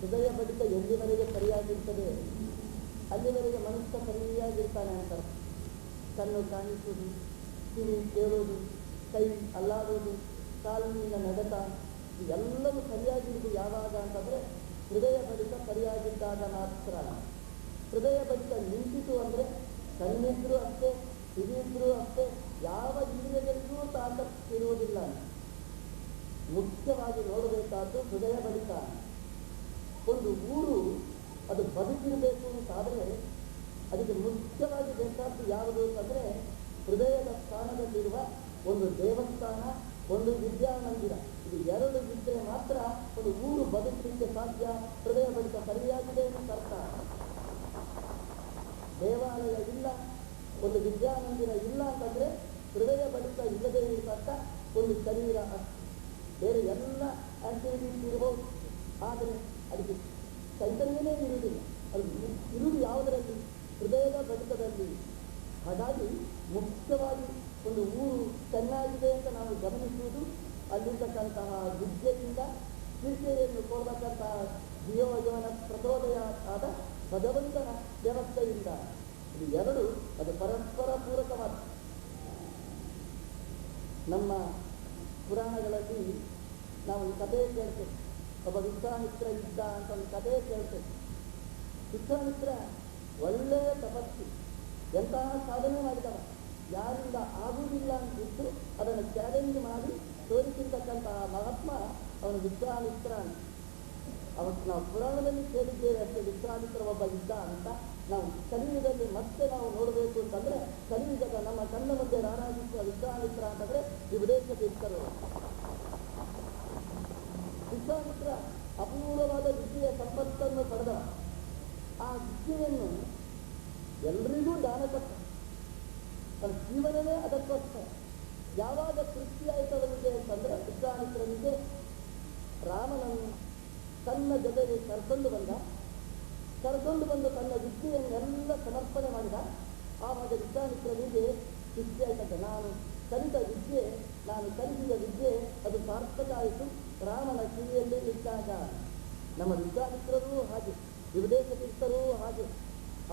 ಹೃದಯ ಬಡಿತ ಎಲ್ಲಿವರೆಗೆ ಸರಿಯಾಗಿರ್ತದೆ ಅಲ್ಲಿವರೆಗೆ ಮನುಷ್ಯ ಸರಿಯಾಗಿರ್ತಾನೆ ಅಂತಾರೆ. ಕಣ್ಣು ಕಾಣಿಸುವುದು, ಕಿವಿ ಕೇಳೋದು, ಕೈ ಅಲ್ಲಾಡೋದು, ಕಾಲಿನ ನಡೆತ ಇವೆಲ್ಲವೂ ಸರಿಯಾಗಿರುವುದು ಯಾವಾಗ ಅಂತಂದರೆ ಹೃದಯ ಬಡಿತ ಸರಿಯಾಗಿದ್ದಾಗ ಮಾತ್ರ. ಹೃದಯ ಬಡಿತ ನಿಂತಿತು ಅಂದರೆ ಕಣ್ಣಿದ್ರೂ ಅಷ್ಟೇ, ಕಿವಿಯಿದ್ರೂ ಅಷ್ಟೇ, ಯಾವ ಇಂದ್ರಿಯಗಳಿಗೂ ತಾಕತ್ತಿರುವುದಿಲ್ಲ. ಮುಖ್ಯವಾಗಿ ನೋಡಬೇಕಾದ್ದು ಹೃದಯ ಬಡಿತ. ಒಂದು ಊರು ಅದು ಬದುಕಿರಬೇಕು ಅಂತಾದರೆ ಅದಕ್ಕೆ ಮುಖ್ಯವಾಗಿ ಬೇಕಾದ್ದು ಯಾವುದು ಅಂತಂದರೆ ಹೃದಯದ ಸ್ಥಾನದಲ್ಲಿರುವ ಒಂದು ದೇವಸ್ಥಾನ, ಒಂದು ವಿದ್ಯಾಮಂದಿರ. ಇದು ಎರಡು ಇದ್ದರೆ ಮಾತ್ರ ಒಂದು ಊರು ಬದುಕಲಿಕ್ಕೆ ಸಾಧ್ಯ. ಹೃದಯ ಬಡಿತ ಸರಿಯಾಗಿದೆ ಅಂತ ಅರ್ಥ. ದೇವಾಲಯ ಇಲ್ಲ, ಒಂದು ವಿದ್ಯಾಮಂದಿರ ಇಲ್ಲ ಅಂತಂದರೆ ಹೃದಯ ಬಡಿತ ಇಲ್ಲದೇ ಇರತಕ್ಕ ಒಂದು ಶರೀರ ಅಷ್ಟು. ಬೇರೆ ಎಲ್ಲ ಆಕ್ಟಿವಿಟೀಸ್ ಇರಬಹುದು, ಆದರೆ ಅದಕ್ಕೆ ಚೈತನ್ಯನೇ ಇರುವುದಿಲ್ಲ. ಅದು ಇರುವುದು ಯಾವುದರಲ್ಲಿ? ಹೃದಯದ ಬಡಿತದಲ್ಲಿ. ಹಾಗಾಗಿ ಮುಖ್ಯವಾಗಿ ಒಂದು ಊರು ಚೆನ್ನಾಗಿದೆ ಅಂತ ನಾವು ಗಮನಿಸುವುದು ಅಲ್ಲಿರ್ತಕ್ಕಂತಹ ವಿದ್ಯೆಯಿಂದ, ವಿದ್ಯೆಯನ್ನು ಕೊಡತಕ್ಕಂತಹ ಜೀವನ ಪ್ರಚೋದಯ ಆದ ಭಗವಂತನ ವ್ಯವಸ್ಥೆಯಿಂದ. ಇದು ಎರಡು ಅದು ಪರಸ್ಪರ ಪೂರಕವಾದ. ನಮ್ಮ ಪುರಾಣಗಳಲ್ಲಿ ನಾವು ಒಂದು ಕಥೆ ಕೇಳ್ತೇವೆ. ಒಬ್ಬ ವಿಶ್ವಾಮಿತ್ರ ಇದ್ದ ಅಂತ ಒಂದು ಕಥೆ ಕೇಳ್ತೇವೆ. ವಿಶ್ವಾಮಿತ್ರ ಒಳ್ಳೆಯ ತಪಸ್ಸು, ಎಂತಹ ಸಾಧನೆ ಮಾಡಿದವ. ಯಾರಿಂದ ಆಗುವುದಿಲ್ಲ ಅಂತಿದ್ದು ಅದನ್ನು ಚಾಲೆಂಜ್ ಮಾಡಿ ತೋರಿಸಿರ್ತಕ್ಕಂತಹ ಮಹಾತ್ಮ ಅವನು ವಿಶ್ವಾಮಿತ್ರ ಅಂತ. ಅವತ್ತು ನಾವು ಪುರಾಣದಲ್ಲಿ ಕೇಳಿದ್ದೇವೆ ಅಷ್ಟೇ ವಿಶ್ವಾಮಿತ್ರ ಒಬ್ಬ ಇದ್ದ ಅಂತ. ನಾವು ಕಲಿಯುಗದಲ್ಲಿ ಮತ್ತೆ ನಾವು ನೋಡಬೇಕು ಅಂತಂದರೆ ಕಲಿಯುಗದ ನಮ್ಮ ಕಣ್ಣ ಮುಂದೆ ರಾರಾಜಿಸುವ ವಿಶ್ವಾಮಿತ್ರ ಅಂತಂದರೆ ಈ ವಿದೇಶಕ್ಕೆ ಇರ್ತಾರೆ. ವಿಶ್ವಾಮಿತ್ರ ಅಪೂರ್ವವಾದ ವಿದ್ಯೆಯ ಸಂಪತ್ತನ್ನು ಪಡೆದ. ಆ ವಿದ್ಯೆಯನ್ನು ಎಲ್ರಿಗೂ ದಾನ ಕೊಟ್ಟ. ತನ್ನ ಜೀವನವೇ ಅದಕ್ಕೋಸ್ಕರ. ಯಾವಾಗ ತೃಪ್ತಿಯಾಯಿತವನಿಗೆ ಅಂತಂದರೆ ವಿಶ್ವಾಮಿತ್ರನಿಗೆ ರಾಮನನ್ನು ತನ್ನ ಜೊತೆಗೆ ಕರ್ಕೊಂಡು ಬಂದು ತನ್ನ ವಿದ್ಯೆಯನ್ನೆಲ್ಲ ಸಮರ್ಪಣೆ ಮಾಡಿದ. ಆವಾಗ ವಿಶ್ವಾಮಿತ್ರನಿಗೆ ತೃಪ್ತಿ ಆಯ್ತಂತೆ. ನಾನು ಕಲಿಸಿದ ವಿದ್ಯೆ ಅದು ಸಾರ್ಥಕ ಆಯಿತು ರಾಮನ ಕಿವಿಯಲ್ಲಿ ಇದ್ದಾಗ. ನಮ್ಮ ವಿಶ್ವಾಮಿತ್ರರೂ ಹಾಗೆ, ವಿದೇಶತೀರ್ಥರೂ ಹಾಗೆ.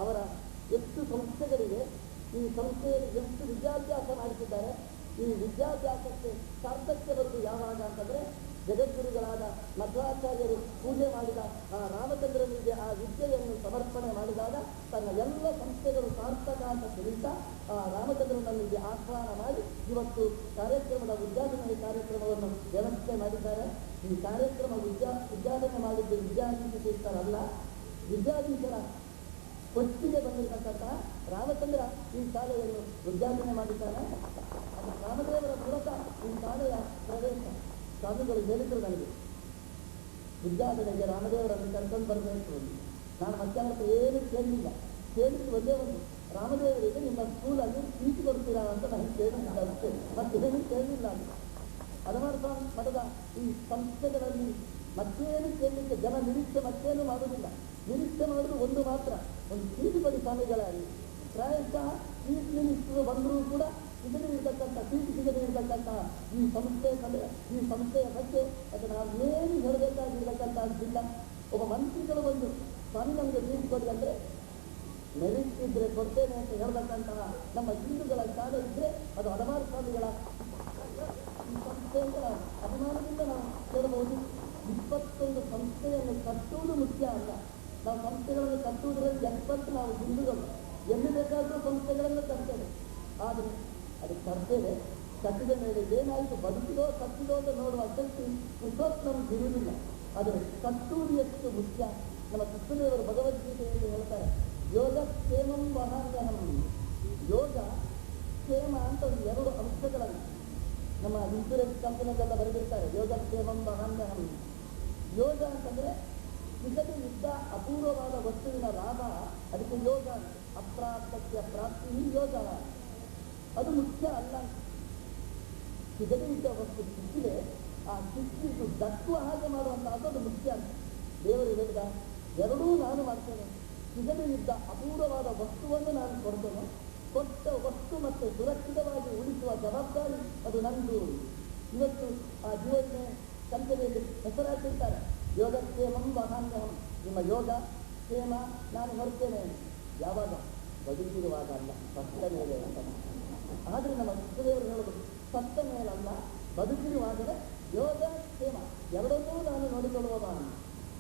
ಅವರ ಎಷ್ಟು ಸಂಸ್ಥೆಗಳಿವೆ, ಈ ಸಂಸ್ಥೆಯಲ್ಲಿ ಎಷ್ಟು ವಿದ್ಯಾಭ್ಯಾಸ ಮಾಡಿಸಿದ್ದಾರೆ. ಈ ವಿದ್ಯಾಭ್ಯಾಸಕ್ಕೆ ಸಾರ್ಥಕ್ಯ ಬರುವುದು ಯಾವಾಗ ಅಂತಂದರೆ ಜಗದ್ಗುರುಗಳಾದ ಮಧ್ವಾಚಾರ್ಯರು ಪೂಜೆ ಮಾಡಿದ ಆ ರಾಮಚಂದ್ರನಿಗೆ ಆ ವಿದ್ಯೆಯನ್ನು ಸಮರ್ಪಣೆ ಮಾಡಿದಾಗ ತನ್ನ ಎಲ್ಲ ಸಂಸ್ಥೆಗಳು ಸಾರ್ಥಕ ಅಂತ ತಿಳಿತಾ ಆ ರಾಮಚಂದ್ರನಿಗೆ ಆಹ್ವಾನ ಮಾಡಿ ಇವತ್ತು ಕಾರ್ಯಕ್ರಮದ ಉದ್ಘಾಟನೆ ಕಾರ್ಯಕ್ರಮವನ್ನು ವ್ಯವಸ್ಥೆ ಮಾಡಿದ್ದಾರೆ. ಈ ಕಾರ್ಯಕ್ರಮ ಉದ್ಘಾಟನೆ ಮಾಡಿದ್ದು ವಿದ್ಯಾಧೀಶರಲ್ಲ, ವಿದ್ಯಾಧೀಶರ ಕೊಚ್ಚಿಗೆ ಬಂದಿರತಕ್ಕಂತಹ ರಾಮಚಂದ್ರ ಈ ಶಾಲೆಯನ್ನು ಉದ್ಘಾಟನೆ ಮಾಡಿದ್ದಾನೆ. ಅದು ರಾಮದೇವರ ಮೂಲಕ ಈ ಶಾಲೆಯ ಪ್ರವೇಶ. ಸ್ವಾಮಿಗಳು ಹೇಳಿದ್ರು ನನಗೆ ವಿದ್ಯಾರ್ಥಿಗಳಿಗೆ ರಾಮದೇವರನ್ನು ಕರ್ಕೊಂಡು ಬರಬೇಕು. ನಾನು ಮಧ್ಯಾಹ್ನ ಏನು ಕೇಳಲಿಲ್ಲ. ಕೇಳಿದ್ದು ಒಂದೇ ಒಂದು, ರಾಮದೇವರಿಗೆ ನಿಮ್ಮ ಸ್ಕೂಲಲ್ಲಿ ಸೀಟ್ ಕೊಡ್ತೀರಾ ಅಂತ ನನಗೆ ಕೇಳಿಲ್ಲ ಅಷ್ಟೇ, ಮತ್ತೇನು ಕೇಳಲಿಲ್ಲ ಅಂತ. ಹಲವಾರು ಮಠದ ಈ ಸಂಸ್ಥೆಗಳಲ್ಲಿ ಮತ್ತೇನು ಕೇಳಲಿಕ್ಕೆ ಜನ ನಿರೀಕ್ಷೆ ಮತ್ತೇನು ಮಾಡುವುದಿಲ್ಲ. ನಿರೀಕ್ಷೆ ಮಾಡೋದು ಒಂದು ಮಾತ್ರ, ಒಂದು ಸೀಟು ಕೊಡಿ ಸ್ವಾಮಿಗಳಾಗಿ. ಪ್ರಾಯಶಃ ಚೀಫ್ ಮಿನಿಸ್ಟರ್ ಬಂದರೂ ಕೂಡ ಸಿಗದೇ ಇರತಕ್ಕಂಥ ಸೀಟು ಸಿಗದೇ ಇರತಕ್ಕಂತಹ ಈ ಸಂಸ್ಥೆಯ ಬಗ್ಗೆ ಅದು ನಾವು ಏನು ಹೇಳಬೇಕಾಗಿರ್ತಕ್ಕಂಥದ್ದಿಲ್ಲ. ಒಬ್ಬ ಮಂತ್ರಿಗಳು ಬಂದು ಸ್ವಾಮಿ ನಮಗೆ ಸೀಟು ಕೊಡಿ ಅಂದರೆ ಮೆರಿಟ್ ಇದ್ರೆ ಕೊಡ್ತೇನೆ ಅಂತ ಹೇಳತಕ್ಕಂತಹ ನಮ್ಮ ಹಿಂದೂಗಳ ಶಾಲೆ ಇದ್ರೆ ಅದು ಹಲವಾರು ಸ್ವಾಮಿಗಳ ಈ ಸಂಸ್ಥೆಯಿಂದ ಅಭಿಮಾನದಿಂದ ನಾವು ಕೇಳಬಹುದು. 21 ಸಂಸ್ಥೆಯನ್ನು ಕಟ್ಟುವುದು ಮುಖ್ಯ ಅಲ್ಲ. ನಾವು ಸಂಸ್ಥೆಗಳನ್ನು ಕಟ್ಟುವುದರಲ್ಲಿ ಎಕ್ಸ್ಪರ್ಟ್ ನಾವು ಹಿಂದೂಗಳು. ಎಲ್ಲಿ ಬೇಕಾದರೂ ಸಂಸ್ಥೆಗಳನ್ನು ಕಟ್ತೇವೆ. ಆದರೆ ಅದು ಕರ್ತೇವೆ, ಕಟ್ಟಿದ ಮೇಲೆ ಏನಾಯಿತು, ಬದುಕಿದೋ ಕಟ್ಟಿದೋ ಅಂತ ನೋಡುವ ಶಕ್ತಿ ಪುರುಷೋತ್ ನಮ್ಗೆ ಇರುವುದಿಲ್ಲ. ಆದರೆ ಕಟ್ಟುವುದು ಎಷ್ಟು ಮುಖ್ಯ. ನಮ್ಮ ಕೃಷ್ಣದೇವರು ಭಗವದ್ಗೀತೆಯಲ್ಲಿ ಹೇಳ್ತಾರೆ, ಯೋಗ ಕ್ಷೇಮಂ ವಹಾಮ್ಯಹಂ. ಯೋಗ ಕ್ಷೇಮ ಅಂತ ಒಂದು 2 ಅಂಶಗಳನ್ನು ನಮ್ಮ ಇನ್ಶೂರೆನ್ಸ್ ಕಂಪನಿಗೆಲ್ಲ ಬರೆದಿರ್ತಾರೆ. ಯೋಗ ಕ್ಷೇಮಂ ವಹಾಮ್ಯಹಂ. ಯೋಗ ಅಂತಂದರೆ ಸಿಗದೆ ಇದ್ದ ಅಪೂರ್ವವಾದ ವಸ್ತುವಿನ ಲಾಭ, ಅದಕ್ಕೆ ಯೋಗ. ಅಪ್ರಾಪ್ತಕ್ಕೆ ಪ್ರಾಪ್ತಿ ಯೋಗ, ಅದು ಮುಖ್ಯ ಅಲ್ಲ. ಸಿಗದೇ ಇದ್ದ ವಸ್ತು ಸಿಕ್ಕಿದೆ, ಆ ಸಿಕ್ಕಿದ್ದು ದಕ್ಕುವ ಹಾಗೆ ಮಾಡುವಂತಹದ್ದು ಅದು ಮುಖ್ಯ ಅಂತ ದೇವರು ಹೇಳಿದ. ಎರಡೂ ನಾನು ಮಾಡ್ತೇನೆ. ಸಿಗದೇ ಇದ್ದ ಅಪೂರ್ವವಾದ ವಸ್ತುವನ್ನು ನಾನು ಕೊಡ್ತೇನೆ. ಕೊಟ್ಟ ವಸ್ತು ಮತ್ತೆ ಸುರಕ್ಷಿತವಾಗಿ ಉಳಿಸುವ ಜವಾಬ್ದಾರಿ ಅದು ನಂದು. ಇವತ್ತು ಆ ಜೀವ ವಿಮೆ ಕಂಪನಿಯಲ್ಲಿ ಹೆಸರಾಕಿರ್ತಾರೆ. ಯೋಗಕ್ಷೇಮಂ ವಹಾಮ್ಯಹಂ. ನಿಮ್ಮ ಯೋಗ ಕ್ಷೇಮ ನಾನು ಹೊರತೇನೆ. ಯಾವಾಗ? ಬದುಕಿರುವಾಗ ಅಲ್ಲ, ಸತ್ತ ಮೇಲೆ ಅಂತ. ಆದರೆ ನಮ್ಮ ಇಷ್ಟದೇವರು ಹೇಳೋದು ಸತ್ತ ಮೇಲಲ್ಲ, ಬದುಕಿರುವಾಗಲೇ ಯೋಗ ಕ್ಷೇಮ ಎರಡನ್ನೂ ನಾನು ನೋಡಿಕೊಳ್ಳುವ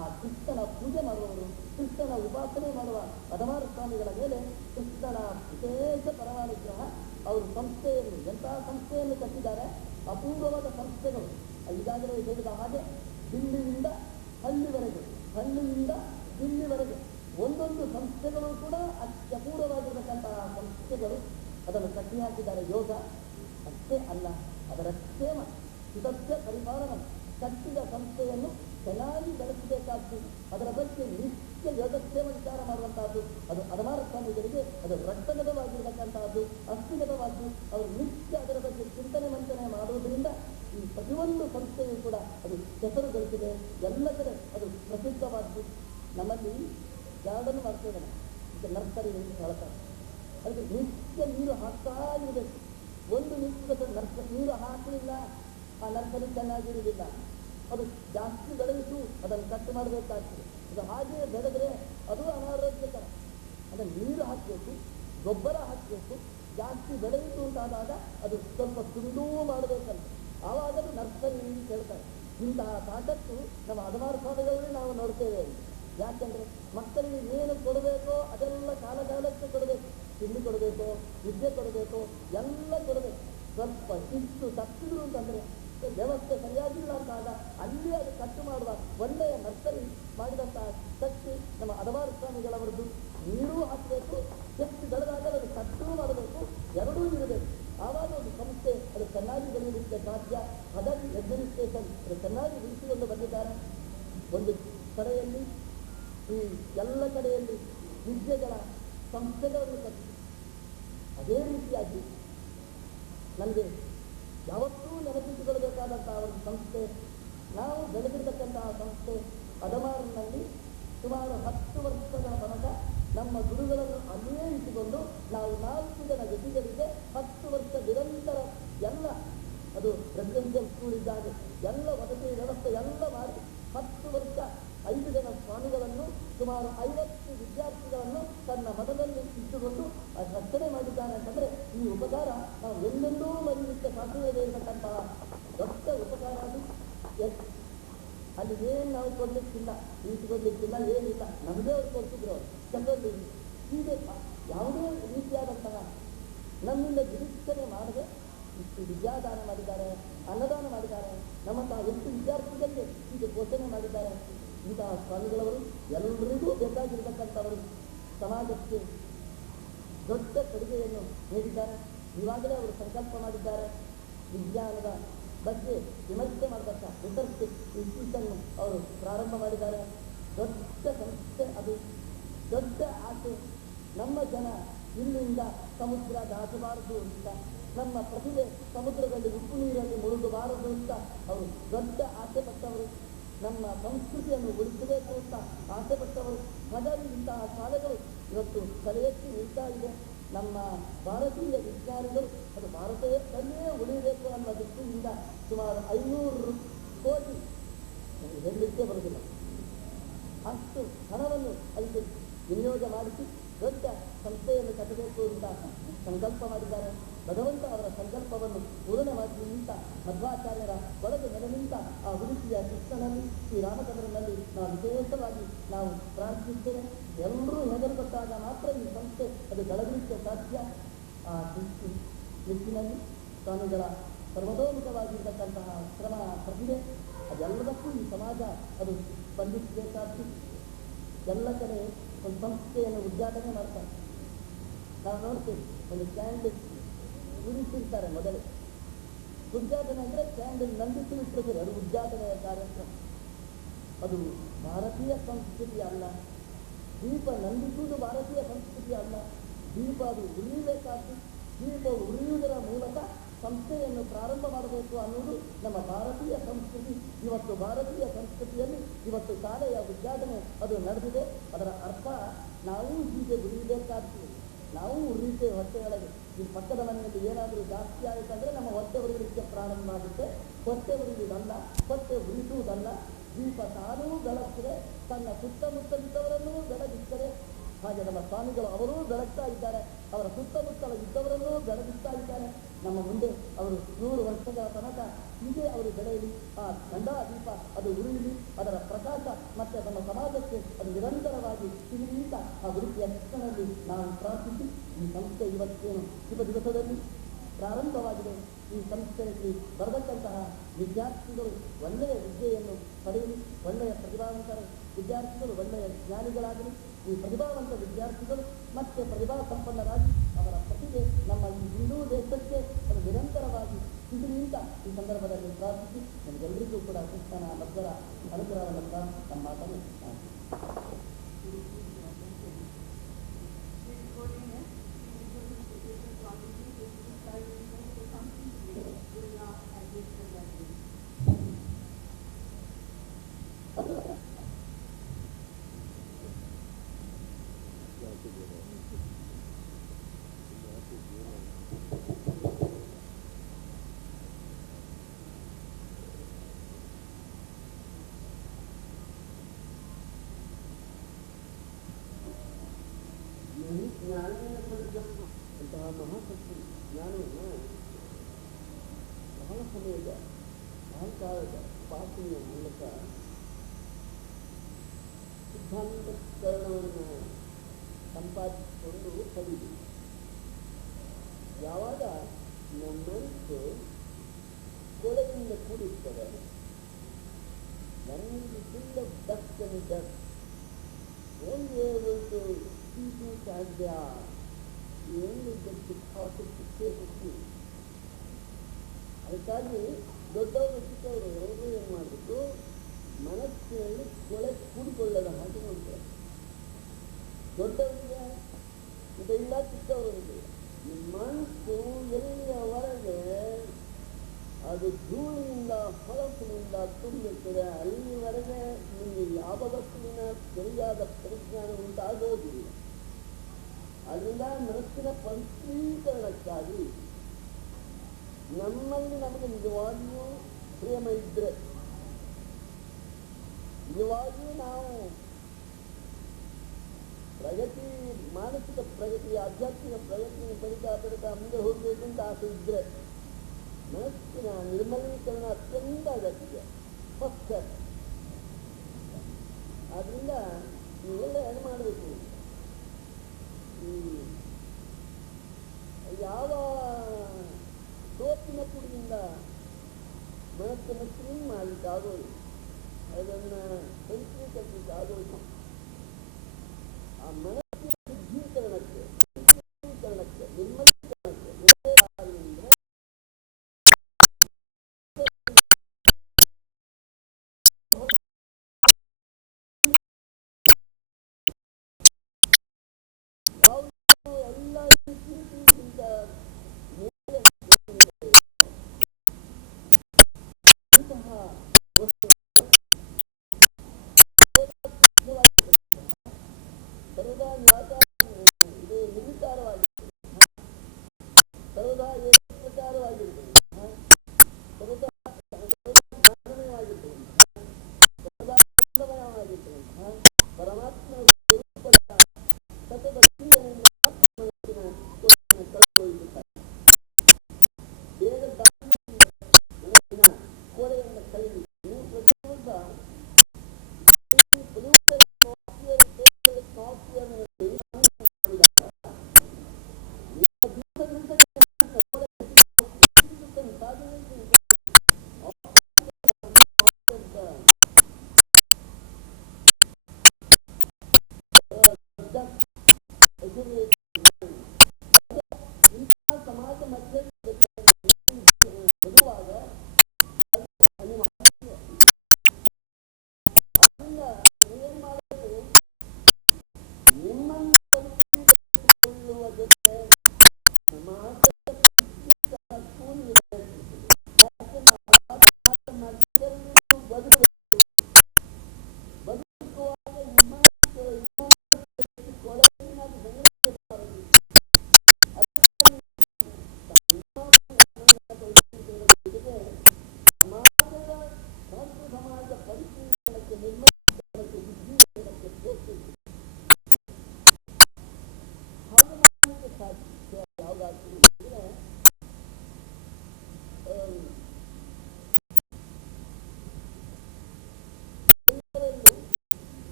ಆ ಕೃಷ್ಣನ ಪೂಜೆ ಮಾಡುವವರು, ಕೃಷ್ಣನ ಉಪಾಸನೆ ಮಾಡುವ ಪದಮಾರ ಸ್ವಾಮಿಗಳ ಮೇಲೆ ಕೃಷ್ಣನ ವಿಶೇಷ ಪರಮಾನುಗ್ರಹ. ಅವರು ಸಂಸ್ಥೆಯನ್ನು, ಎಂತಹ ಸಂಸ್ಥೆಯನ್ನು ಕಟ್ಟಿದ್ದಾರೆ, ಅಪೂರ್ವವಾದ ಸಂಸ್ಥೆಗಳು. ಈಗಾಗಲೇ ಹೇಳಿದ ಹಾಗೆ ದಿಲ್ಲಿಯಿಂದ ಹಳ್ಳಿವರೆಗೆ, ಹಳ್ಳಿಯಿಂದ ದಿಲ್ಲಿವರೆಗೆ ಒಂದೊಂದು ಸಂಸ್ಥೆಗಳು ಕೂಡ ಅತ್ಯಪೂರ್ವವಾಗಿರತಕ್ಕಂತಹ ಸಂಸ್ಥೆಗಳು ಅದನ್ನು ಕಟ್ಟಿ ಹಾಕಿದ್ದಾರೆ. ಯೋಗ ಅಷ್ಟೇ ಅಲ್ಲ, ಅದರ ಕ್ಷೇಮ ಇದಕ್ಕೆ ಪರಿಪಾಲನ. ಕಟ್ಟಿದ ಸಂಸ್ಥೆಯನ್ನು ಚೆನ್ನಾಗಿ ಬೆಳೆಸಬೇಕಾದ್ದು, ಅದರ ಬಗ್ಗೆ ನಿತ್ಯ ಯೋಗಕ್ಷೇಮ ವಿಚಾರ ಮಾಡುವಂತಹದ್ದು. ಅದು ಹದಮಾರ ಸ್ವಾಮಿಗಳಿಗೆ ಅದು ರಕ್ತಗತವಾಗಿರತಕ್ಕಂತಹದ್ದು, ಅಸ್ಥಿಗತವಾದ್ದು. ಅವರು ನಿತ್ಯ ಅದರ ಬಗ್ಗೆ ಚಿಂತನೆ ಮಂಥನೆ ಮಾಡುವುದರಿಂದ ಈ ಪ್ರತಿಯೊಂದು ಸಂಸ್ಥೆಯೂ ಕೂಡ ಅದು ಹೆಸರು ಗಳಿಸಿದೆ, ಎಲ್ಲ ಕಡೆ ಅದು ಪ್ರಸಿದ್ಧವಾದ್ದು. ನಮ್ಮಲ್ಲಿ ಗಾರ್ಡನ್ ಮಾಡ್ತೇವೆ, ಈಗ ನರ್ಸರಿ ಅಂತ ಹೇಳ್ತಾರೆ. ಅದಕ್ಕೆ ನಿತ್ಯ ನೀರು ಹಾಕ್ತಾ ಇರಬೇಕು. ಒಂದು ನಿತ್ಯದ ನೀರು ಹಾಕಲಿಲ್ಲ, ಆ ನರ್ಸರಿ ಚೆನ್ನಾಗಿರುವುದಿಲ್ಲ. ಅದು ಜಾಸ್ತಿ ಬೆಳೆಯಿತು, ಅದನ್ನು ಕಟ್ ಮಾಡಬೇಕಾಗ್ತದೆ. ಅದು ಹಾಗೆಯೇ ಬೆಳೆದ್ರೆ ಅದು ಅನಾರೋಗ್ಯಕರ. ಅದನ್ನು ನೀರು ಹಾಕಬೇಕು, ಗೊಬ್ಬರ ಹಾಕಬೇಕು. ಜಾಸ್ತಿ ಬೆಳೆಯಿತು ಅಂತಾದಾಗ ಅದು ಸ್ವಲ್ಪ ಸುಂದೂ ಮಾಡಬೇಕಂತ, ಆವಾಗ ಅದು ನರ್ಸರಿ ಅಂತ ಹೇಳ್ತಾರೆ. ಇಂತಹ ತಾಕತ್ತು ನಮ್ಮ ಹದಮಾರು ಸ್ವಾಮಿಗಳಲ್ಲಿ ನಾವು ನೋಡ್ತೇವೆ. ಯಾಕೆಂದ್ರೆ ಮಕ್ಕಳಿಗೆ ಏನು ಕೊಡಬೇಕೋ ಅದೆಲ್ಲ ಕಾಲಕಾಲಕ್ಕೆ ಕೊಡಬೇಕು. ತಿಂಡಿ ಕೊಡಬೇಕು, ವಿದ್ಯೆ ಕೊಡಬೇಕು, ಎಲ್ಲ ಕೊಡಬೇಕು. ಸ್ವಲ್ಪ ಇಷ್ಟು ತಪ್ಪಿದ್ರು ಅಂತಂದ್ರೆ ವ್ಯವಸ್ಥೆ ಸರಿಯಾಗಿಲ್ಲ ಅಂತಾಗ ಅಲ್ಲಿ ಅದು ಕಟ್ಟು ಮಾಡುವ ಒಳ್ಳೆಯ ನರ್ಸರಿ ಮಾಡಿದಂತಹ ಶಕ್ತಿ ನಮ್ಮ ಹದಮಾರು ಸ್ವಾಮಿಗಳವರದ್ದು. ನೀರೂ ಹಾಕಬೇಕು, ಶಕ್ತಿ ಬೆಳೆದಾಗ ಅದು ಕಟ್ಟು ಮಾಡಬೇಕು, ಎರಡೂ ಇರಬೇಕು. ಆವಾಗ ಒಂದು ಸಂಸ್ಥೆ ಅದು ಚೆನ್ನಾಗಿ ಬೆಳೆಯಲಿಕ್ಕೆ ಸಾಧ್ಯ. ಅದರಲ್ಲಿ ಅಡ್ಮಿನಿಸ್ಟ್ರೇಷನ್ ಅದು ಚೆನ್ನಾಗಿ ಉಳಿಸಿಕೊಂಡು ಬಂದಿದ್ದಾರೆ. ಒಂದು ಕಡೆಯಲ್ಲಿ ಈ ಎಲ್ಲ ಕಡೆಯಲ್ಲಿ ವಿದ್ಯೆಗಳ ಸಂಸ್ಥೆಗಳನ್ನು ಕಟ್ಟಿ, ಅದೇ ರೀತಿಯಾಗಿ ನನಗೆ ಯಾವತ್ತೂ ನೆನಪಿಸಿಕೊಳ್ಳಬೇಕಾದಂತಹ ಒಂದು ಸಂಸ್ಥೆ, ನಾವು ಬೆಳೆದಿರ್ತಕ್ಕಂತಹ ಸಂಸ್ಥೆ ಹದಮಾರಿನಲ್ಲಿ ಸುಮಾರು 10 ವರ್ಷಗಳ ತನಕ ನಮ್ಮ ಗುರುಗಳನ್ನು ಅಲ್ಲೇ ಇಟ್ಟುಕೊಂಡು ನಾವು 4 ಜನ ವ್ಯಕ್ತಿಗಳಿಗೆ 10 ವರ್ಷ ನಿರಂತರ ಎಲ್ಲ ಅದು ರೆಸಿಡೆನ್ಷಿಯಲ್ ಸ್ಕೂಲ್ ಇದ್ದಾಗ ಎಲ್ಲ ವಸತಿ ವ್ಯವಸ್ಥೆ ಎಲ್ಲ ಮಾಡಿ 10 ವರ್ಷ 5 ಜನ ಸ್ವಾಮಿಗಳನ್ನು, ಸುಮಾರು 50 ವಿದ್ಯಾರ್ಥಿಗಳನ್ನು ತನ್ನ ಮಠದಲ್ಲಿ ಇಟ್ಟುಕೊಂಡು ರಕ್ಷಣೆ ಮಾಡಿದ್ದಾನೆ ಅಂತಂದ್ರೆ ಈ ಉಪಕಾರ ನಾವು ಎಲ್ಲೆಲ್ಲೂ ಮರೀಲಿಕ್ಕೆ ಸಾಧ್ಯವಿದೆ ಇರತಕ್ಕಂತಹ ದೊಡ್ಡ ಉಪಕಾರ. ಅದು ಅಲ್ಲಿ ಏನು ನಾವು ಕೊಡ್ಲಿಕ್ಕಿಲ್ಲ, ಈಟ್ಕೊಡ್ಲಿಕ್ಕಿಲ್ಲ, ಏನಿಲ್ಲ, ನಮಗೆ ಅವ್ರು ಕೊಡ್ತಿದ್ರು. ಚಂದ್ರಲ್ಲಿ ಹೀಗೆ ಯಾವುದೇ ರೀತಿಯಾದಂತಹ ನಮ್ಮಿಂದ ನಿರೀಕ್ಷಣೆ ಮಾಡದೆ ಇಷ್ಟು ವಿದ್ಯಾದಾನ ಮಾಡಿದ್ದಾರೆ, ಅನ್ನದಾನ ಮಾಡಿದ್ದಾರೆ. ನಮ್ಮಂತಹ ಎಷ್ಟು ವಿದ್ಯಾರ್ಥಿಗಳಿಗೆ ಹೀಗೆ ಘೋಷಣೆ ಮಾಡಿದ್ದಾರೆ. ಇಂತಹ ಸ್ವಾಮಿಗಳವರು ಎಲ್ಲರಿಗೂ ಬೇಕಾಗಿರತಕ್ಕಂಥವರು, ಸಮಾಜಕ್ಕೆ ದೊಡ್ಡ ಕೊಡುಗೆಯನ್ನು ನೀಡಿದ್ದಾರೆ. ಇವಾಗಲೇ ಅವರು ಸಂಕಲ್ಪ ಮಾಡಿದ್ದಾರೆ, ವಿಜ್ಞಾನದ ಬಗ್ಗೆ ವಿಮರ್ಶೆ ಮಾಡತಕ್ಕ ರಿಸರ್ಚ್ ಇನ್ಸ್ಟಿಟ್ಯೂಷನ್ ಅವರು ಪ್ರಾರಂಭ ಮಾಡಿದ್ದಾರೆ. ದೊಡ್ಡ ಸಂಸ್ಥೆ ಅದು, ದೊಡ್ಡ ಆಸೆ. ನಮ್ಮ ಜನ ಇಲ್ಲಿಂದ ಸಮುದ್ರ ದಾಟಬಾರದು ಅಂತ, ನಮ್ಮ ಪ್ರತಿಭೆ ಸಮುದ್ರದಲ್ಲಿ ಉಪ್ಪು ನೀರಲ್ಲಿ ಮುಳುಗಬಾರದು ಅಂತ ಅವರು ದೊಡ್ಡ ಆಸೆ ಪಟ್ಟವರು. ನಮ್ಮ ಸಂಸ್ಕೃತಿಯನ್ನು ಉಳಿಸಬೇಕು ಅಂತ ಆಸೆ ಪಟ್ಟವರು. ಹಾಗಾಗಿ ಇಂತಹ ಶಾಲೆಗಳು ಇವತ್ತು ತಲೆ ಎತ್ತಿ ನಿಲ್ತಾ ಇದೆ. ನಮ್ಮ ಭಾರತೀಯ ವಿಜ್ಞಾನಿಗಳು ಅದು ಭಾರತದಲ್ಲಿಯೇ ಉಳಿಯಬೇಕು ಅನ್ನೋ ದೃಷ್ಟಿಯಿಂದ ಸುಮಾರು 500 ಕೋಟಿ, ಹೇಳಲಿಕ್ಕೆ ಬರುವುದಿಲ್ಲ, ಅಷ್ಟು ಹಣವನ್ನು ಅದಕ್ಕೆ ವಿನಿಯೋಗ ಮಾಡಿಸಿ ದೊಡ್ಡ ಸಂಸ್ಥೆಯನ್ನು ಕಟ್ಟಬೇಕು ಅಂತ ಸಂಕಲ್ಪ ಮಾಡಿದ್ದಾರೆ. ಭಗವಂತ ಅವರ ಸಂಕಲ್ಪವನ್ನು ಪೂರ್ಣ ಮಾಡಲಿ ಅಂತ ಮಧ್ವಾಚಾರ್ಯರ ಒಳಗೆ ನೆಲೆ ನಿಂತ ಆ ಉಡುಪಿಯ ಕೃಷ್ಣನಲ್ಲಿ, ಶ್ರೀರಾಮಚಂದ್ರನಲ್ಲಿ ನಾವು ವಿಶೇಷವಾಗಿ ನಾವು ಪ್ರಾರ್ಥಿಸುತ್ತೇವೆ. ಎಲ್ಲರೂ ಹೆದರುಗೊಟ್ಟಾಗ ಮಾತ್ರ ಈ ಸಂಸ್ಥೆ ಅದು ಬೆಳಗಲಿಕ್ಕೆ ಸಾಧ್ಯ. ಆ ನಿಟ್ಟಿನಲ್ಲಿ ಸ್ವಾಮಿಗಳ ಸರ್ವತೋಮುಖವಾಗಿರ್ತಕ್ಕಂತಹ ಶ್ರಮ ಪ್ರತಿಭೆ ಅದೆಲ್ಲದಕ್ಕೂ ಈ ಸಮಾಜ ಅದು ಸ್ಪಂದಿಸಬೇಕಾದ್ದು. ಎಲ್ಲ ಕಡೆ ಒಂದು ಸಂಸ್ಥೆಯನ್ನು ಉದ್ಘಾಟನೆ ಮಾಡ್ತಾರೆ. ನಾವು ನೋಡ್ತೇವೆ, ಒಂದು ಕ್ಯಾಂಡಲ್ ಉರಿಸಿರ್ತಾರೆ ಮೊದಲೇ. ಉದ್ಘಾಟನೆ ಅಂದರೆ ಕ್ಯಾಂಡಲ್ ನಂದಿಸಿ ಇಟ್ಟಿರ್ತಾರೆ, ಅದು ಉದ್ಘಾಟನೆಯ ಕಾರ್ಯಕ್ರಮ. ಅದು ಭಾರತೀಯ ಸಂಸ್ಕೃತಿ ಅಲ್ಲ. ದೀಪ ನಂದಿಸುವುದು ಭಾರತೀಯ ಸಂಸ್ಕೃತಿ ಅಲ್ಲ. ದೀಪ ಅದು ಉರಿಯಬೇಕಾದ್ದು. ದೀಪ ಉರಿಯುವುದರ ಮೂಲಕ ಸಂಸ್ಥೆಯನ್ನು ಪ್ರಾರಂಭ ಮಾಡಬೇಕು ಅನ್ನುವುದು ನಮ್ಮ ಭಾರತೀಯ ಸಂಸ್ಕೃತಿ. ಇವತ್ತು ಭಾರತೀಯ ಸಂಸ್ಕೃತಿಯಲ್ಲಿ ಇವತ್ತು ಶಾಲೆಯ ಉದ್ಘಾಟನೆ ಅದು ನಡೆದಿದೆ. ಅದರ ಅರ್ಥ ನಾವು ಹೀಗೆ ಉರಿಯಬೇಕಾಗ್ತದೆ. ನಾವು ಉರಿಯುತ್ತೇವೆ ಹೊಟ್ಟೆಯೊಳಗೆ. ಈ ಪಕ್ಕದ ಮನೆಯಲ್ಲಿ ಏನಾದರೂ ಜಾಸ್ತಿ ಆಯಿತಂದ್ರೆ ನಮ್ಮ ಹೊಟ್ಟೆ ಉರಿಯಲಿಕ್ಕೆ ಪ್ರಾರಂಭ ಆಗುತ್ತೆ. ಹೊಟ್ಟೆ ಉರಿಯುವುದಲ್ಲ, ಹೊಟ್ಟೆ ಉರಿಸುವುದಲ್ಲ. ದೀಪ ತಾನೂ ಬೆಳಗ್ತದೆ, ತನ್ನ ಸುತ್ತಮುತ್ತಲಿದ್ದವರನ್ನೂ ಬೆಳಗಿಸ್ತದೆ. ಹಾಗೆ ನಮ್ಮ ಸ್ವಾಮಿಗಳು ಅವರೂ ಬೆಳಗ್ತಾ ಇದ್ದಾರೆ, ಅವರ ಸುತ್ತಮುತ್ತಲ ಇದ್ದವರನ್ನೂ ಬೆಳಗಿಸ್ತಾ ಇದ್ದಾರೆ. ನಮ್ಮ ಮುಂದೆ ಅವರು 100 ವರ್ಷಗಳ ತನಕ ಹೀಗೆ ಅವರು ಬೆಳೆಯಲಿ, ಆ ಗಂಡಾ ದೀಪ ಅದು ಉರಿಯಲಿ, ಅದರ ಪ್ರಕಾಶ ಮತ್ತೆ ನಮ್ಮ ಸಮಾಜಕ್ಕೆ ಅದು ನಿರಂತರವಾಗಿ ಸಿಗಲಿ ಅಂತ ಆ ಉಡುಪಿಯ ಕೃಷ್ಣನಲ್ಲಿ ನಾವು ಪ್ರಾರ್ಥಿಸಿ ಈ ಸಂಸ್ಥೆ ಇವತ್ತೇನು ಶುಭ ದಿವಸದಲ್ಲಿ ಪ್ರಾರಂಭವಾಗಿದೆ. ಈ ಸಂಸ್ಥೆಯಲ್ಲಿ ಬರತಕ್ಕಂತಹ ವಿದ್ಯಾರ್ಥಿಗಳು ಒಳ್ಳೆಯ ವಿದ್ಯೆಯನ್ನು ಪಡೆಯಲಿ, ಒಳ್ಳೆಯ ಪ್ರತಿಭಾವಂತರ ವಿದ್ಯಾರ್ಥಿಗಳು ಒಳ್ಳೆಯ ಜ್ಞಾನಿಗಳಾಗಲಿ. ಈ ಪ್ರತಿಭಾವಂತ ವಿದ್ಯಾರ್ಥಿಗಳು ಮತ್ತೆ ಪ್ರತಿಭಾ ಸಂಪನ್ನರಾಗಿ ಅವರ ಪ್ರತಿಭೆ ನಮ್ಮ ಈ ಹಿಂದೂ ದೇಶಕ್ಕೆ ಅದು ನಿರಂತರವಾಗಿ ಸಿಗಲಿ ಅಂತ ಈ ಸಂದರ್ಭದಲ್ಲಿ ಪ್ರಾರ್ಥಿಸಿ ನಮಗೆಲ್ಲರಿಗೂ ಕೂಡ ಕೃಷ್ಣನ ಮಧ್ವರ ಅನುಗ್ರಹವನ್ನು ಪ್ರಾರ್ಥಿಸಿ ನಮ್ಮ ಮಾತನ್ನು ಜ್ಞಾನವನ್ನು ಅಂತಹ ಮಹಾಸತ್ವ ಜ್ಞಾನವನ್ನು ಬಹಳ ಸಮಯದ ಬಹಳ ಕಾಲದ ಉಪಾಸನೆಯ ಮೂಲಕ ಸಿದ್ಧಾಂತಕರಣವನ್ನು ಸಂಪಾದಿಸಿಕೊಂಡು ಕಲಿಯುವುದು. ಯಾವಾಗ ನಮ್ಮಂತೆ ಕೊಳೆಯಿಂದ ಕೂಡಿರ್ತದೆ, ನಮಗೆ full of dust and dust, won't be able to see things as they are. You only get the thought of the state of things. ಅದಕ್ಕಾಗಿ ದೊಡ್ಡವರು ಚಿಕ್ಕವರು ಎಲ್ಲರೂ ಏನು ಮಾಡಬೇಕು, ಮನಸ್ಸಿನಲ್ಲಿ ಕೊಳೆ ಕೂಡಿಕೊಳ್ಳದ ಹಾಗೆ ನೋಡ್ತಾರೆ. ದೊಡ್ಡವರಿಗೆ ಇದೆಲ್ಲ ಚಿಕ್ಕವರಿಗೆ ಮನಸ್ಸು ಎಲ್ಲಿಯವರೆಗೆ ಅದು ಧೂಳಿನಿಂದ ಹೊಳಪಿನಿಂದ ತುಂಬಿರ್ತದೆ ಅಲ್ಲಿವರೆಗೆ ನಿಮಗೆ ಯಾವ ವಸ್ತುವಿನ ಸರಿಯಾದ ಪರಿಜ್ಞಾನ ಉಂಟಾಗೋದಿಲ್ಲ. ಅದರಿಂದ ಮನಸ್ಸಿನ ಪವಿತ್ರೀಕರಣಕ್ಕಾಗಿ ನಮ್ಮಲ್ಲಿ ನಮಗೆ ನಿಜವಾಗಿಯೂ ಪ್ರೇಮ ಇದ್ರೆ, ನಿಜವಾಗಿಯೂ ನಾವು ಪ್ರಗತಿ, ಮಾನಸಿಕ ಪ್ರಗತಿ, ಆಧ್ಯಾತ್ಮಿಕ ಪ್ರಗತಿಯನ್ನು ಬೆಳೀತಾ ಮುಂದೆ ಹೋಗಬೇಕು ಅಂತ ಆಸೆ ಇದ್ರೆ ಮನಸ್ಸಿನ ನಿರ್ಮಲೀಕರಣ ಅತ್ಯಂತ ಅಗತ್ಯ. ಫಸ್ಟ್ ಆದ್ರಿಂದ ನೀವೆಲ್ಲ ಏನು ಮಾಡಬೇಕು, ಈ ಯಾವ ಸೋಪಿನ ಪುಡಿಯಿಂದ ಮನಸ್ಸನ್ನು ಕ್ಲೀನ್ ಮಾಡಲಿಕ್ಕಾಗೋದು, ಅದನ್ನು ಪವಿತ್ರೀಕರಿಸಲಿಕ್ಕಾಗೋದು. ಆ ಮನಸ್ಸಿನ ಶುದ್ಧೀಕರಣಕ್ಕೆ, ನಿರ್ಮಲೀಕರಣಕ್ಕೆ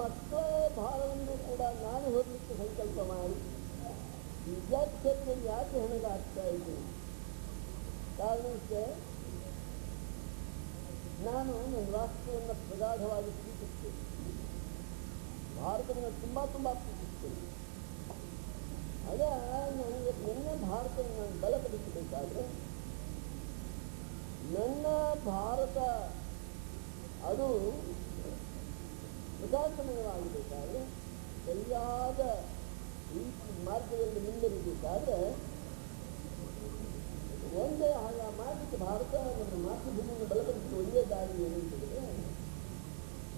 ಮಕ್ಕಳ ಭಾರವನ್ನು ಕೂಡ ನಾನು ಹೋಗಲಿಕ್ಕೆ ಸಂಕಲ್ಪ ಮಾಡಿ ವಿದ್ಯಾರ್ಥಿಗಳಲ್ಲಿ ಯಾಕೆ ಹೆಣಗಾಗ್ತಾ ಇದ್ದೀನಿ? ಕಾರಣಕ್ಕೆ ನಾನು ನನ್ನ ರಾಷ್ಟ್ರವನ್ನು ಪ್ರಗಾಢವಾಗಿ ಪ್ರೀತಿಸ್ತೇನೆ, ಭಾರತವನ್ನು ತುಂಬ ಪ್ರೀತಿಸ್ತೇನೆ. ಆಗ ನನಗೆ ನನ್ನ ಭಾರತವನ್ನು ನಾನು ಬಲಪಡಿಸಬೇಕಾದ್ರೆ ನನ್ನ ಭಾರತ ಅದು ಪ್ರಜಾಸಮಯವಾಗಬೇಕಾದ್ರೆ ಸರಿಯಾದ ರೀತಿ ಮಾರ್ಗದಲ್ಲಿ ಮುಂದುವರಿಬೇಕಾದ್ರೆ ಒಂದೇ ಆಗ ಮಾಡಲಿಕ್ಕೆ ಭಾರತ ನಮ್ಮ ಮಾತೃಭೂಮಿಯನ್ನು ಬಲಪಡಿಸುವ ಒಂದೇ ದಾರಿ ಏನು ಅಂತಂದರೆ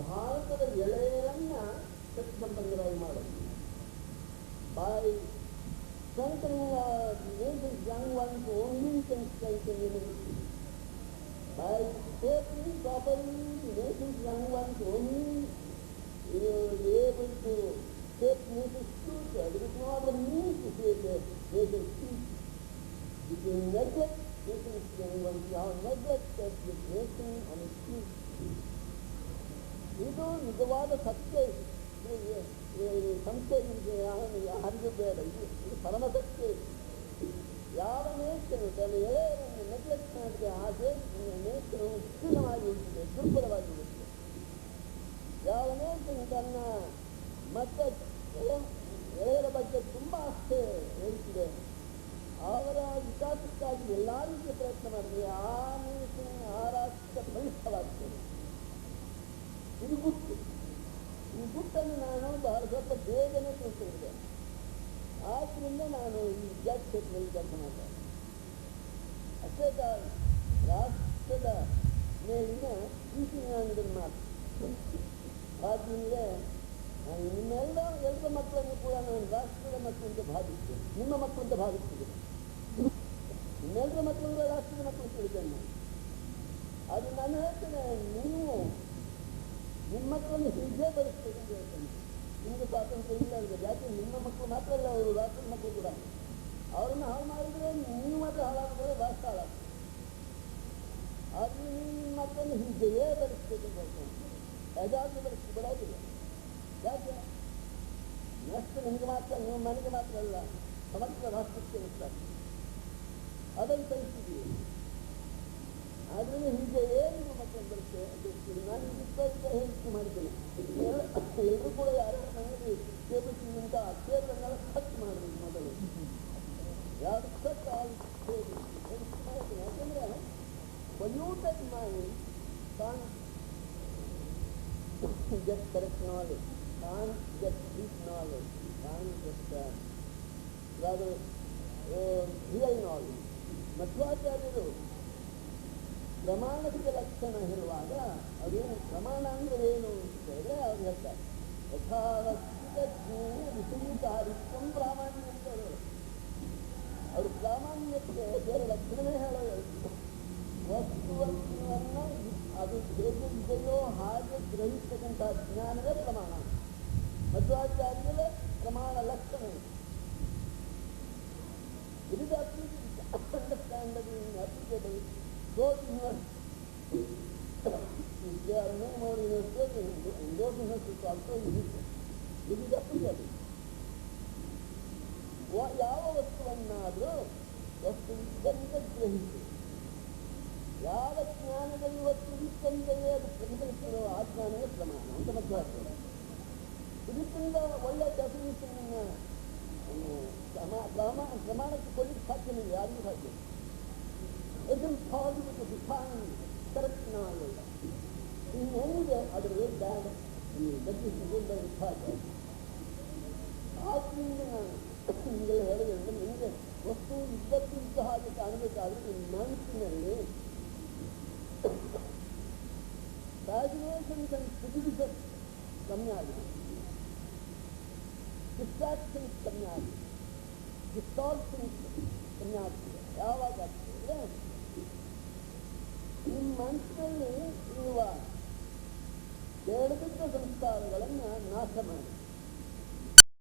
ಭಾರತದ ಎಳೆಯರನ್ನ ಶಕ್ತಿ ಸಂಪನ್ನರಾಗಿ ಮಾಡೋದು. By strengthening nation's young ones only can strengthen humanity. By shaping properly nation's young ones only you will be able to shape nation's future. There is no other means to shape the nation's future. If you neglect nation's young ones, you have neglected this nation and its future. ಇದು ನಿಜವಾದ ಸತ್ಯ. ಸಂಸ್ಥೆಗೆ ಯಾರಿಗೂ ಬೇಡ, ಇದು ಪರಮ ಸತ್ಯ. ಯಾವ ನೇಚರು ತನ್ನ ಎಳೆಯರನ್ನು ನೆಗ್ಲೆಕ್ಟ್ ಮಾಡಿದ್ರೆ ಆ ನೇಚರು ಸ್ಥಿರವಾಗಿ ಉಳಿಸಿದೆ, ದುರ್ಬಲವಾಗಿ ಉಳಿಸಿದೆ. ಯಾವ ನೇಚರು ತನ್ನ ಮತ್ತೆ ಎಳೆಯರ ಬಗ್ಗೆ ತುಂಬ ಆಸ್ಥೆ ವಹಿಸಿದೆ, ಅವರ ವಿಕಾಸಕ್ಕಾಗಿ ಎಲ್ಲ ರೀತಿಯ ಪ್ರಯತ್ನ ಮಾಡಿದ್ರೆ ಆ ನೇಚರು ಆ ರಾಷ್ಟ್ರ ಬಲಿಷ್ಠವಾಗ್ತದೆ. ಇದು ಗುಟ್ಟು. ಈ ಗುಟ್ಟನ್ನು ನಾನು ಬಹಳ ಸ್ವಲ್ಪ ಬೇಗನೆ ತಿಳ್ಕೊಂಡಿದ್ದೆ. ಆದ್ದರಿಂದ ನಾನು ಈ ವಿದ್ಯಾಕ್ಷೇತ್ರದಲ್ಲಿ ಕೆಲಸ ಮಾಡ್ತೇನೆ. ಅಷ್ಟೇ ಕಾರಣ ರಾಷ್ಟ್ರದ ಮೇಲಿನ ಪ್ರೀತಿ ನಾನು ಮಾತು. ಆದ್ದರಿಂದ ಎಲ್ಲರ ಮಕ್ಕಳನ್ನು ಕೂಡ ನಾನು ರಾಷ್ಟ್ರದ ಮಕ್ಕಳು ಅಂತ ಭಾವಿಸ್ತೇನೆ, ನಿಮ್ಮ ಮಕ್ಕಳು ಅಂತ ಭಾವಿಸ್ತಿದ್ದೇನೆ. ನಿಮ್ಮೆಲ್ಲರ ಮಕ್ಕಳು ರಾಷ್ಟ್ರದ ಮಕ್ಕಳು ತಿಳಿತೇನೆ ನಾನು. ಅದು ನಾನು ಹೇಳ್ತೇನೆ, ನೀವು ನಿಮ್ಮ ಮಕ್ಕಳನ್ನು ಹೀಗೆ ಬರೆಸ್ಬೇಕು ಅಂತ ಹೇಳ್ತೇನೆ. ನಿಮಗೆ ಸ್ವಾತಂತ್ರ್ಯ ಇಲ್ಲ ಅಂದರೆ ಯಾಕೆ ನಿಮ್ಮ ಮಕ್ಕಳು ಮಾತ್ರ ಅಲ್ಲ, ಅವರು ರಾಷ್ಟ್ರದ ಮಕ್ಕಳು ಕೂಡ. ಅವರನ್ನು ಹಾಳು ಮಾಡಿದರೆ ನೀವು ಮಾತ್ರ ಹಾಳಾಗಿದ್ರೆ ರಾಷ್ಟ್ರ ಹಾಳಾಗ್ತದೆ. ಆದರೆ ನೀವು ನಿಮ್ಮ ಮಕ್ಕಳನ್ನು ಹೀಗೆಯೇ ಬರೆಸ್ಬೇಕು ಅಂತ ಹೇಳ್ತೇನೆ. ಯಜಾತಿ ಬರೆಸಿ ಬಿಡೋದಿಲ್ಲ. ಯಾಕೆ? ನಷ್ಟ ನಿಮಗೆ ಮಾತ್ರ, ನೀವು ಮನೆಗೆ ಮಾತ್ರ ಅಲ್ಲ, ಸಮಗ್ರ ರಾಷ್ಟ್ರಕ್ಕೆ ಇರ್ತಾರೆ. ಅದನ್ನು ಕಲಿಸಿದ್ದೀವಿ. ಆದ್ದರಿಂದ ಹೀಗೆ ಏನು ಮಕ್ಕಳನ್ನು ಬರುತ್ತೆ ಅಂತ ನಾನು ಇದಕ್ಕೆ ಹೇಳಿಕೆ ಮಾಡಿದ್ದೇನೆ. ಎಲ್ಲರೂ ಕೂಡ ಯಾರು ಮನೆಯಲ್ಲಿ ಕೇಬಲ್ ಟಿವಿಂತ ಕೇಬಲನ್ನೆಲ್ಲ ಖರ್ಚು ಮಾಡಬೇಕು ಮೊದಲು. ಯಾರು ಖರ್ಚು ಮಾಡ್ತೀನಿ. ಯಾಕೆಂದರೆ polluted mind can't get correct knowledge, can't get deep knowledge, can't get rather real knowledge. ಮಧ್ವಾಚಾರ್ಯರು ಪ್ರಮಾಣಕ್ಕೆ ಲಕ್ಷಣ ಹೇಳುವಾಗ ಅದೇನು ಪ್ರಮಾಣ ಅಂದರೆ ಏನು ಅಂತ ಹೇಳಿದ್ರೆ ಅವ್ರು ಹೇಳ್ತಾರೆ, ಯಥಾವಸ್ಥಿತ ಜ್ಞಾನ ವಿಷಯೀಕಾರಿತ್ವ ಪ್ರಾಮಾಣ್ಯ ಅಂತ ಹೇಳೋರು. ಅವರು ಪ್ರಾಮಾಣ್ಯಕ್ಕೆ ಬೇರೆ ಲಕ್ಷಣವೇ ಹೇಳೋದು. ವಸ್ತುವನ್ನು ಅದು ಹೇಗೆ ಇದೆಯೋ ಹಾಗೆ ಗ್ರಹಿಸ್ತಕ್ಕಂಥ ಜ್ಞಾನವೇ ಪ್ರಮಾಣ. ಮಧ್ವಾಚಾರ್ಯರೇ ಪ್ರಮಾಣ ಲಕ್ಷಣ. It is understandable and applicable. Those universities, there are many more universities, and those universities also useful. It is applicable. ಯಾವ ವಸ್ತುವನ್ನಾದರೂ ವಸ್ತು ಇದ್ದಂತೆ ಗ್ರಹಿಸಿ, ಯಾವ ಜ್ಞಾನದಲ್ಲಿ ವಸ್ತು ಇದ್ದಂತೆಯೇ ಅದು ಪ್ರತಿಫಲಿಸಿರೋ ಆ ಜ್ಞಾನವೇ ಪ್ರಮಾಣ ಅಂತ ಮಧ್ವಾಚಾರ್ಯ. ಇದಕ್ಕಿಂತ ಒಳ್ಳೆಯ ಡೆಫಿನಿಷನ್ ಪ್ರಮಾಣಕ್ಕೆ ಕೊಡಲಿಕ್ಕೆ ಸಾಧ್ಯವಿಲ್ಲ, ಯಾರಿಗೂ ಸಾಧ್ಯ. It is possible to define correct knowledge. ಇನ್ನೊಂದಿದೆ ಅದರ ಬ್ಯಾಡ್ ಡೆಫಿನಿಷನ್ ಬೈ ಮಧ್ವಾಚಾರ್ಯ. ಆದ್ದರಿಂದ ನಾನು ನಿಮಗೆಲ್ಲ ಹೇಳಿದ್ರೆ ನಿಮಗೆ ವಸ್ತು ಇದ್ದಕ್ಕಿಂತ ಹಾಗೆ ಕಾಣಬೇಕಾದ್ರೆ ನಿಮ್ಮ ಮನಸ್ಸಿನಲ್ಲಿ ಫ್ಯಾಸಿನೇಷನ್ಸ್ ಅಂಡ್ ಪ್ರಿಜುಡಿಸಸ್ ಕಮ್ಮಿ ಆಗಿದೆ, ಡಿಸ್ಟ್ರಾಕ್ಷನ್ಸ್ ಕಮ್ಮಿ ಆಗಿದೆ, ಡಿಸ್ಟಾರ್ಷನ್ಸ್ ಕಮ್ಮಿ ಆಗ್ತದೆ. ಯಾವಾಗ ಆಗ್ತದೆ? ನಿಮ್ಮ ಮನಸ್ಸಿನಲ್ಲಿ ಇರುವ ಬೇಡದಿದ್ದ ಸಂಸ್ಕಾರಗಳನ್ನು ನಾಶ ಮಾಡಿ